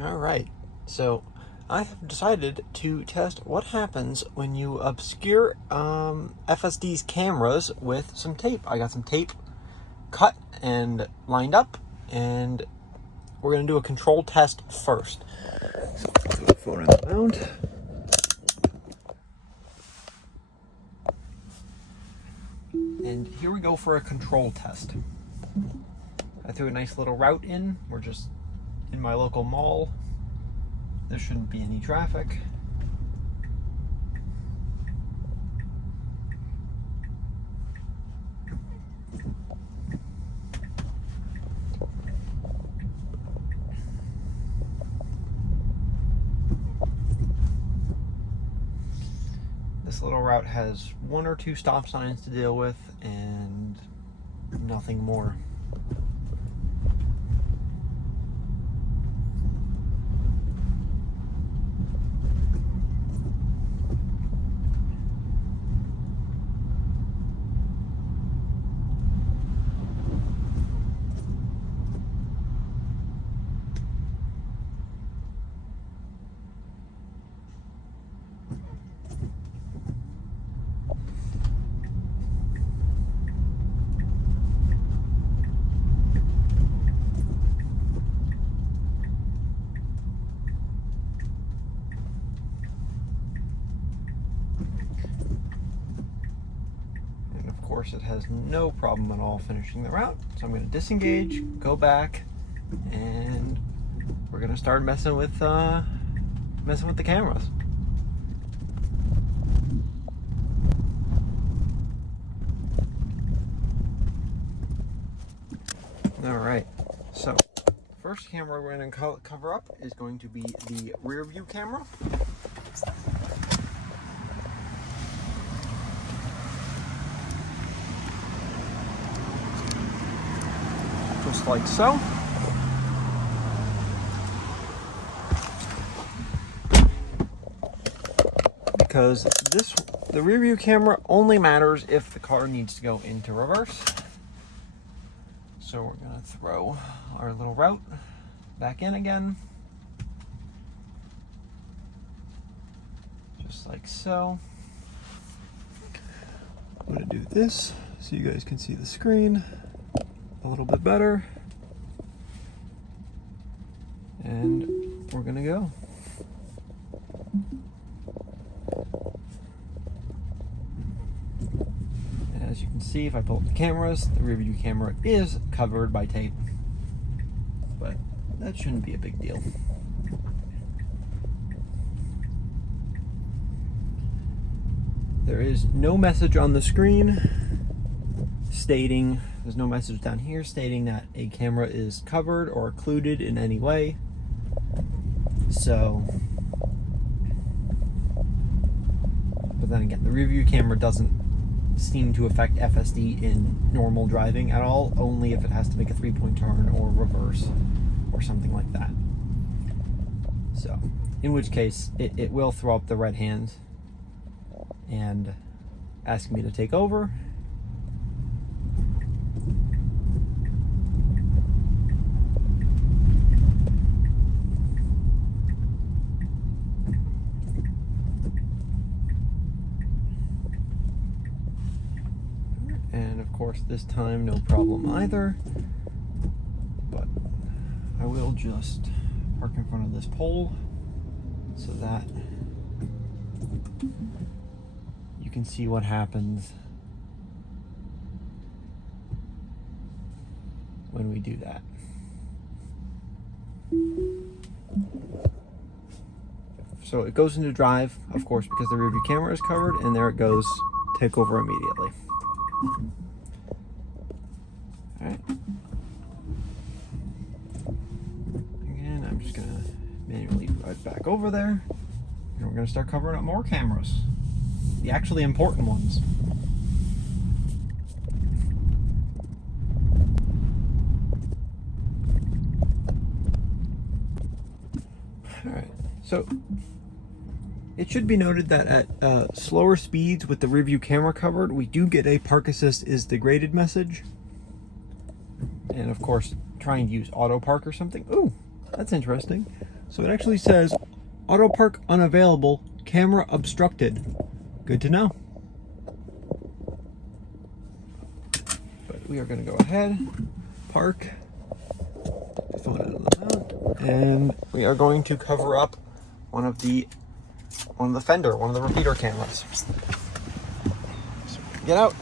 Alright, so I have decided to test what happens when you obscure FSD's cameras with some tape. I got some tape cut and lined up, and we're going to do a control test first. So put the phone in the mount. And here we go for a control test. I threw a nice little route in. We're just in my local mall. There shouldn't be any traffic. This little route has 1 or 2 stop signs to deal with and nothing more. Of course, it has no problem at all finishing the route, so I'm going to disengage, go back, and we're going to start messing with the cameras. All right, so first camera we're going to cover up is going to be the rear view camera. Just like so. Because the rear view camera only matters if the car needs to go into reverse. So we're going to throw our little route back in again. Just like so. I'm going to do this so you guys can see the screen a little bit better, and we're gonna go. And as you can see, if I pull up the cameras, the rear view camera is covered by tape, but that shouldn't be a big deal. There is no message on the screen stating, there's no message down here stating that a camera is covered or occluded in any way. So, but then again, the rear view camera doesn't seem to affect FSD in normal driving at all, only if it has to make a 3-point turn or reverse or something like that. So, in which case, it will throw up the red hand and ask me to take over. And of course, this time no problem either, but I will just park in front of this pole so that you can see what happens when we do that. So it goes into drive, of course, because the rear view camera is covered, and there it goes, take over immediately. Alright. Again, I'm just gonna manually drive back over there, and we're gonna start covering up more cameras. The actually important ones. Alright, so it should be noted that at slower speeds with the rear view camera covered, we do get a park assist is degraded message. And of course, trying to use auto park or something. Ooh, that's interesting. So it actually says auto park unavailable, camera obstructed. Good to know. But we are going to go ahead, park, take the phone out of the mount, and we are going to cover up one of the repeater cameras. So get out,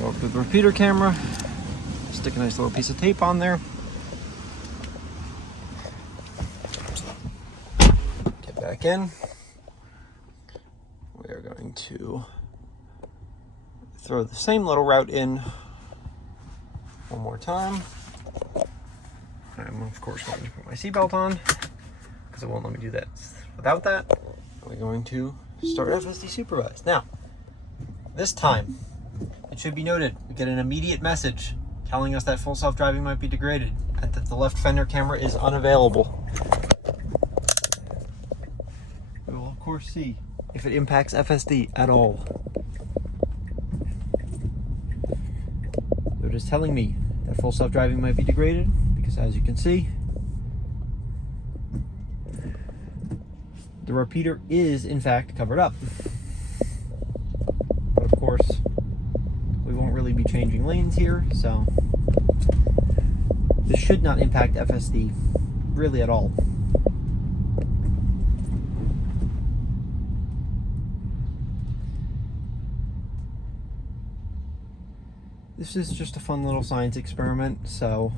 go up to the repeater camera, stick a nice little piece of tape on there. Get back in. We are going to throw the same little route in one more time. I'm of course going to put my seatbelt on because it won't let me do that without that. We're going to start FSD Supervised. Now, this time, it should be noted, we get an immediate message telling us that full self-driving might be degraded and that the left fender camera is unavailable. We will of course see if it impacts FSD at all. They're just telling me that full self-driving might be degraded because, as you can see, the repeater is in fact covered up. But of course, we won't really be changing lanes here, so this should not impact FSD really at all. This is just a fun little science experiment, so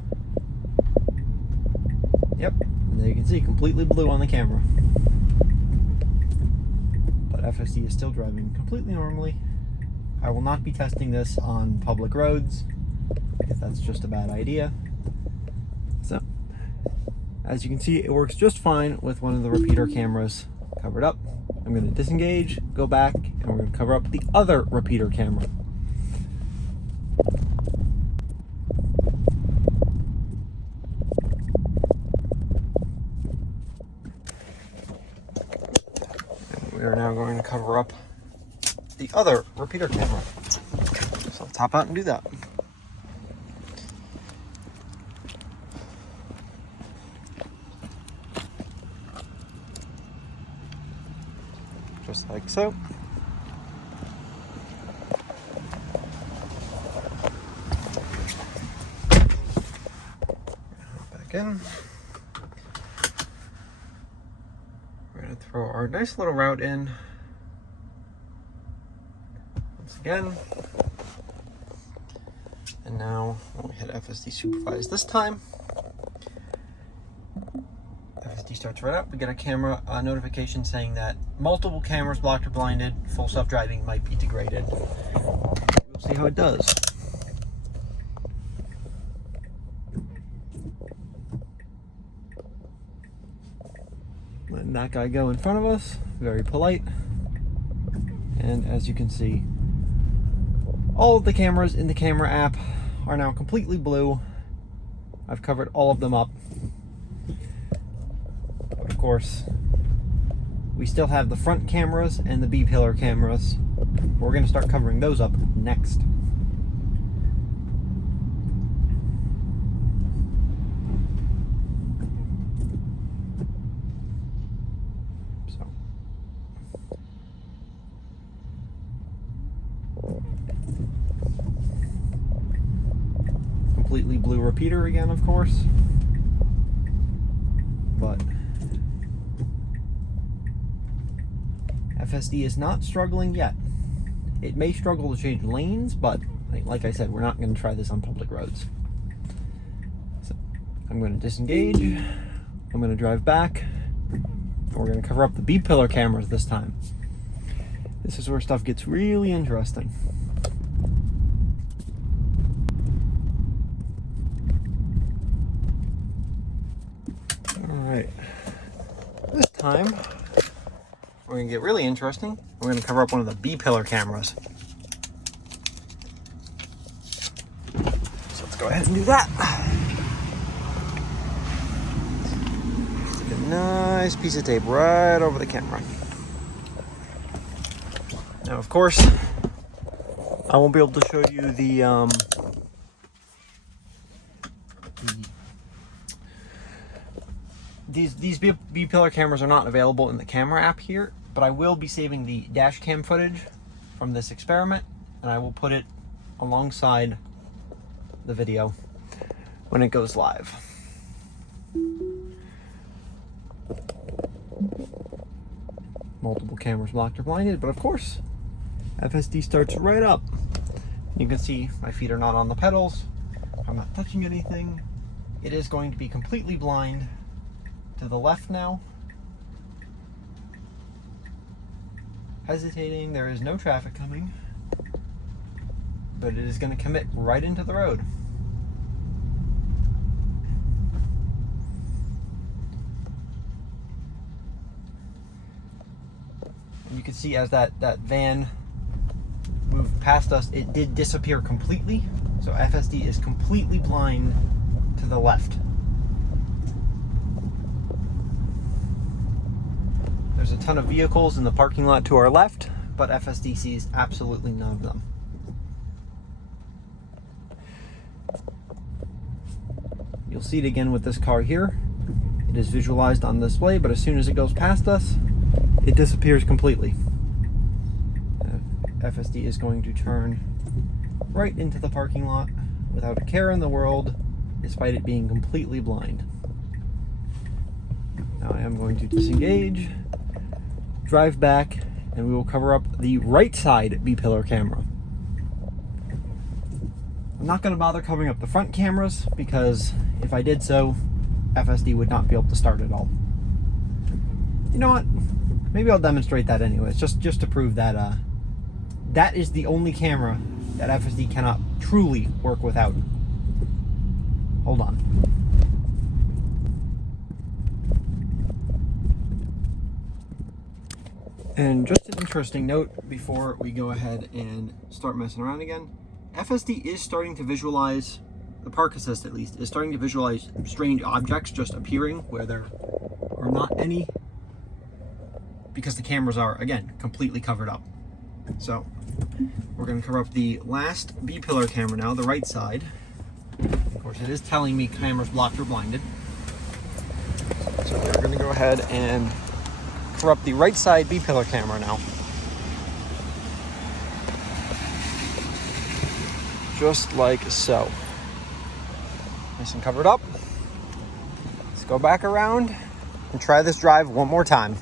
yep, and there you can see completely blue on the camera. But FSD is still driving completely normally. I will not be testing this on public roads because that's just a bad idea. So, as you can see, it works just fine with one of the repeater cameras covered up. I'm going to disengage, go back, and we're going to cover up the other repeater camera. And we are now going to cover up the other repeater camera. So let's hop out and do that. Just like so. Back in. We're going to throw our nice little route in once again. And now when we hit FSD Supervised this time, FSD starts right up. We get a camera notification saying that multiple cameras blocked or blinded, full self-driving might be degraded. We'll see how it does. Letting that guy go in front of us, very polite. And as you can see, all of the cameras in the camera app are now completely blue. I've covered all of them up. But of course, we still have the front cameras and the B-pillar cameras. We're going to start covering those up next. Completely blue repeater again, of course, but FSD is not struggling yet. It may struggle to change lanes, but like I said, we're not going to try this on public roads. So I'm going to disengage, I'm going to drive back, and we're going to cover up the B-pillar cameras this time. This is where stuff gets really interesting. Alright, this time we're going to get really interesting. We're going to cover up one of the B-pillar cameras. So let's go ahead and do that. Stick a nice piece of tape right over the camera. Now, of course, I won't be able to show you the these B-pillar cameras are not available in the camera app here, but I will be saving the dash cam footage from this experiment, and I will put it alongside the video when it goes live. Multiple cameras blocked or blinded, but of course, FSD starts right up. You can see my feet are not on the pedals. I'm not touching anything. It is going to be completely blind to the left now. Hesitating, there is no traffic coming, but it is going to commit right into the road. And you can see as that van moved past us, it did disappear completely. So FSD is completely blind to the left. There's a ton of vehicles in the parking lot to our left, but FSD sees absolutely none of them. You'll see it again with this car here. It is visualized on display, but as soon as it goes past us, it disappears completely. FSD is going to turn right into the parking lot without a care in the world, despite it being completely blind. Now I am going to disengage, drive back, and we will cover up the right side B-pillar camera. I'm not going to bother covering up the front cameras because if I did so, FSD would not be able to start at all. You know what? Maybe I'll demonstrate that anyways, just to prove that that is the only camera that FSD cannot truly work without. Hold on. And just an interesting note before we go ahead and start messing around again. FSD is starting to visualize, the park assist at least, is starting to visualize strange objects just appearing where there are not any, because the cameras are, again, completely covered up. So we're going to cover up the last B-pillar camera now, the right side. Of course, it is telling me cameras blocked or blinded. So we're going to go ahead and cover up the right side B-pillar camera now. Just like so. Nice and covered up. Let's go back around and try this drive one more time.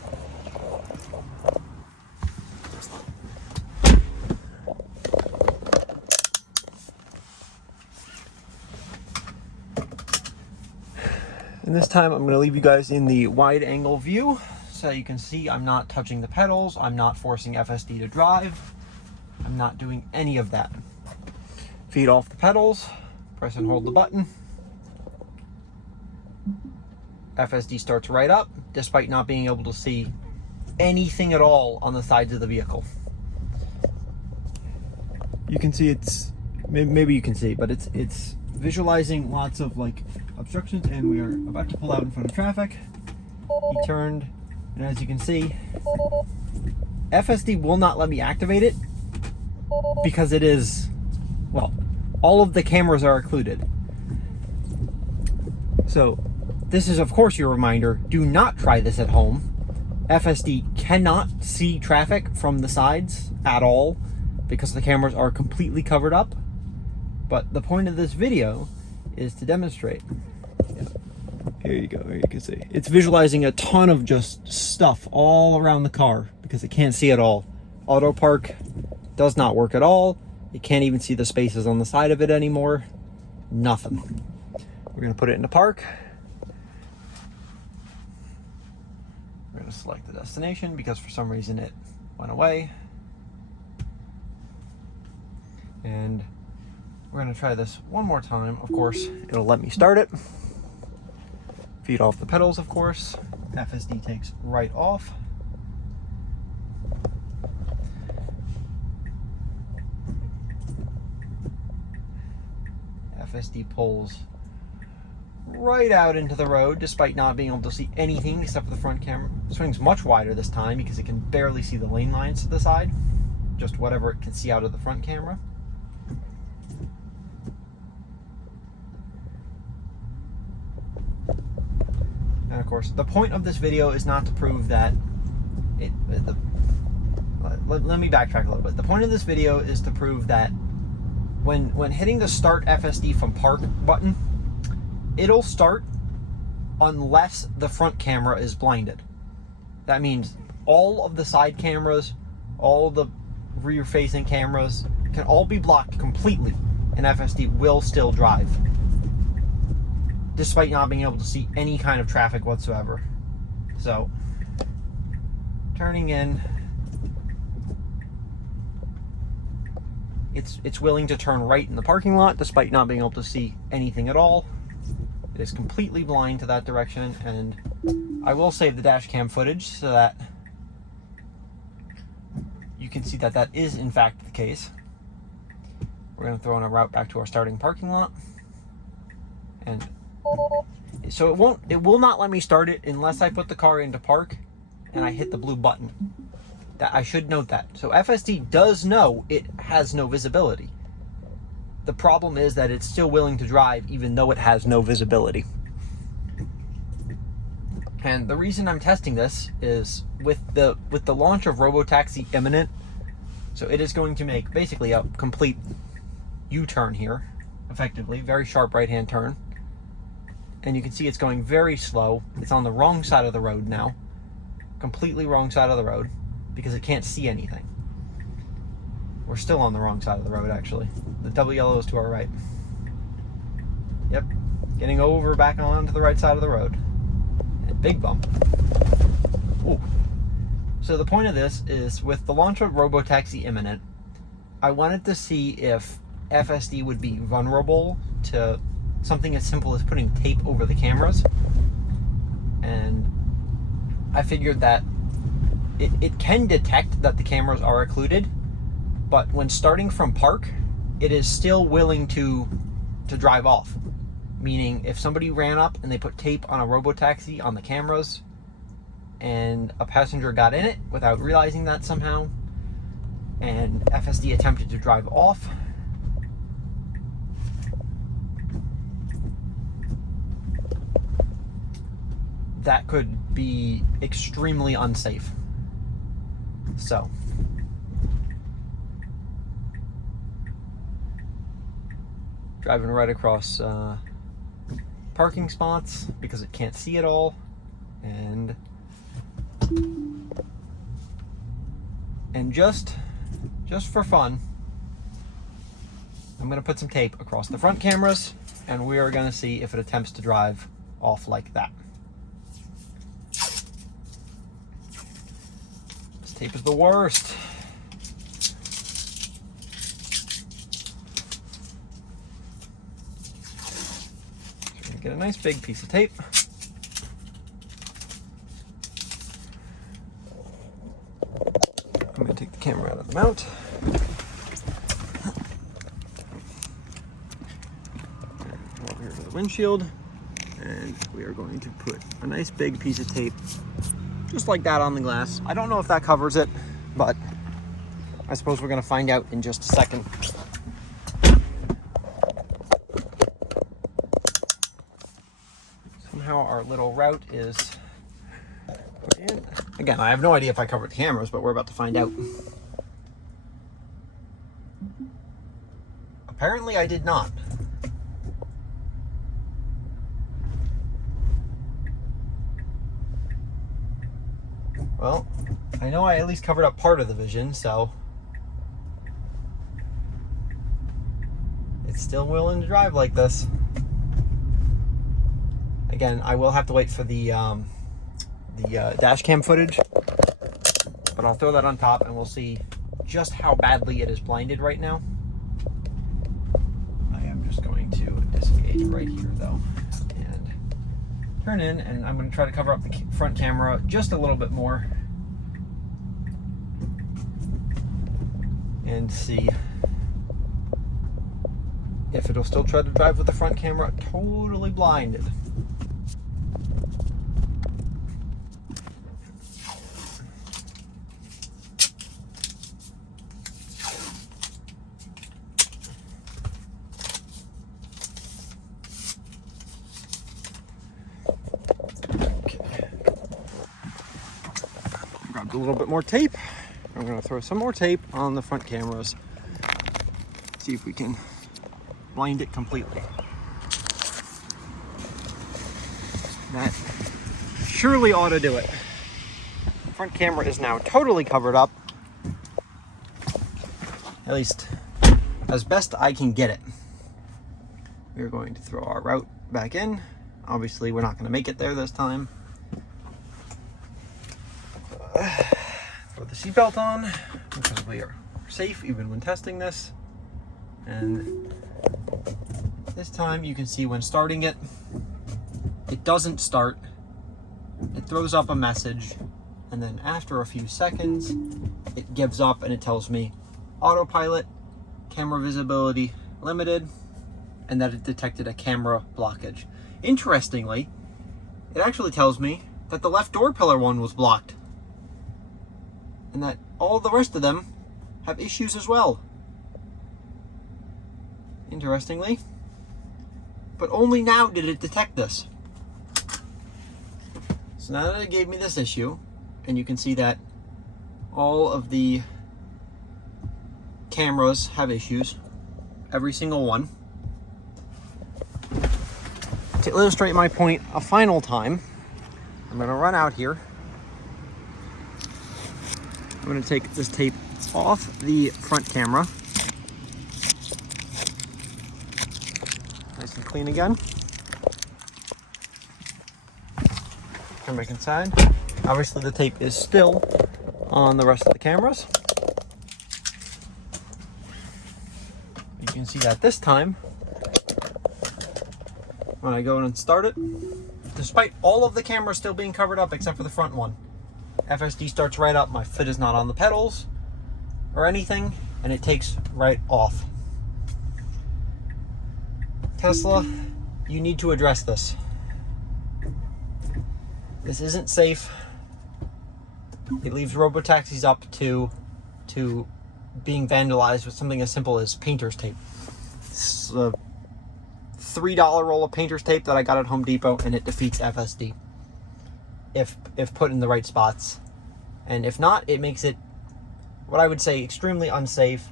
And this time I'm going to leave you guys in the wide angle view so you can see I'm not touching the pedals, I'm not forcing FSD to drive, I'm not doing any of that. Feet off the pedals, press and hold the button. FSD starts right up despite not being able to see anything at all on the sides of the vehicle. You can see it's, maybe you can see, but it's visualizing lots of like obstructions, and we are about to pull out in front of traffic. He turned, and as you can see, FSD will not let me activate it because it is, well, all of the cameras are occluded. So this is of course your reminder, do not try this at home. FSD cannot see traffic from the sides at all because the cameras are completely covered up. But the point of this video is to demonstrate. Yeah. Here you go, here you can see. It's visualizing a ton of just stuff all around the car because it can't see at all. Auto park does not work at all. It can't even see the spaces on the side of it anymore. Nothing. We're gonna put it into park. We're gonna select the destination because for some reason it went away. And we're going to try this one more time. Of course, it'll let me start it. Feet off the pedals, of course. FSD takes right off. FSD pulls right out into the road despite not being able to see anything except for the front camera. The swing's much wider this time because it can barely see the lane lines to the side. Just whatever it can see out of the front camera. And of course, the point of this video is not to prove that let me backtrack a little bit. The point of this video is to prove that when hitting the start FSD from park button, it'll start unless the front camera is blinded. That means all of the side cameras, all the rear facing cameras can all be blocked completely, and FSD will still drive despite not being able to see any kind of traffic whatsoever. So turning in, it's willing to turn right in the parking lot despite not being able to see anything at all. It is completely blind to that direction, and I will save the dash cam footage so that you can see that that is in fact the case. We're going to throw in a route back to our starting parking lot, and so it will not let me start it unless I put the car into park and I hit the blue button. That I should note that. So FSD does know it has no visibility. The problem is that it's still willing to drive even though it has no visibility. And the reason I'm testing this is with the launch of Robotaxi imminent, so it is going to make basically a complete U-turn here, effectively, very sharp right-hand turn. And you can see it's going very slow. It's on the wrong side of the road now, completely wrong side of the road, because it can't see anything. We're still on the wrong side of the road, actually. The double yellow is to our right. Yep, getting over back onto the right side of the road. And big bump. Ooh. So the point of this is, with the launch of Robotaxi imminent, I wanted to see if FSD would be vulnerable to something as simple as putting tape over the cameras. And I figured that it can detect that the cameras are occluded, but when starting from park, it is still willing to drive off. Meaning, if somebody ran up and they put tape on a Robotaxi on the cameras, and a passenger got in it without realizing that somehow, and FSD attempted to drive off, that could be extremely unsafe. So driving right across parking spots because it can't see it all, and just for fun, I'm going to put some tape across the front cameras, and we are going to see if it attempts to drive off like that. This tape is the worst. Get a nice big piece of tape. I'm going to take the camera out of the mount. Come over here to the windshield, and we are going to put a nice big piece of tape just like that on the glass. I don't know if that covers it, but I suppose we're going to find out in just a second. Somehow our little route is put in. Again, I have no idea if I covered the cameras, but we're about to find out. Apparently I did not. Well, I know I at least covered up part of the vision, so it's still willing to drive like this. Again, I will have to wait for the dash cam footage, but I'll throw that on top and we'll see just how badly it is blinded right now. I am just going to disengage right here though and turn in, and I'm going to try to cover up the front camera just a little bit more and see if it'll still try to drive with the front camera totally blinded. Okay. Grabbed a little bit more tape. I'm gonna throw some more tape on the front cameras. See if we can blind it completely. That surely ought to do it. Front camera is now totally covered up. At least as best I can get it. We're going to throw our route back in. Obviously, we're not going to make it there this time. Throw the seatbelt on because we are safe even when testing this. And this time you can see when starting it, it doesn't start. It throws up a message, and then after a few seconds, it gives up and it tells me autopilot, camera visibility limited, and that it detected a camera blockage. Interestingly, it actually tells me that the left door pillar one was blocked, and that all the rest of them have issues as well. Interestingly, but only now did it detect this. So now that it gave me this issue, and you can see that all of the cameras have issues, every single one. To illustrate my point a final time, I'm going to run out here. I'm going to take this tape off the front camera. Nice and clean again. Come back inside. Obviously the tape is still on the rest of the cameras. You can see that this time, when I go in and start it, despite all of the cameras still being covered up except for the front one, FSD starts right up. My foot is not on the pedals or anything, and it takes right off. Tesla, you need to address this. This isn't safe. It leaves robotaxis up to being vandalized with something as simple as painter's tape. It's a $3 roll of painter's tape that I got at Home Depot, and it defeats FSD if put in the right spots. And if not, it makes it, what I would say, extremely unsafe.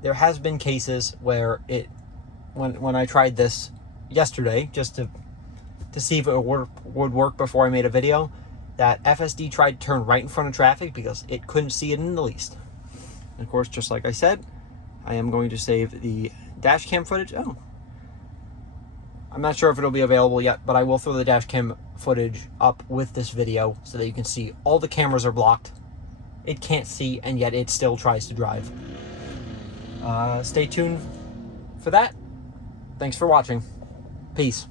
There has been cases where when I tried this yesterday, just to see if it would work before I made a video, that FSD tried to turn right in front of traffic because it couldn't see it in the least. And of course, just like I said, I am going to save the dash cam footage. Oh, I'm not sure if it'll be available yet, but I will throw the dash cam footage up with this video so that you can see all the cameras are blocked. It can't see, and yet it still tries to drive. Stay tuned for that. Thanks for watching. Peace.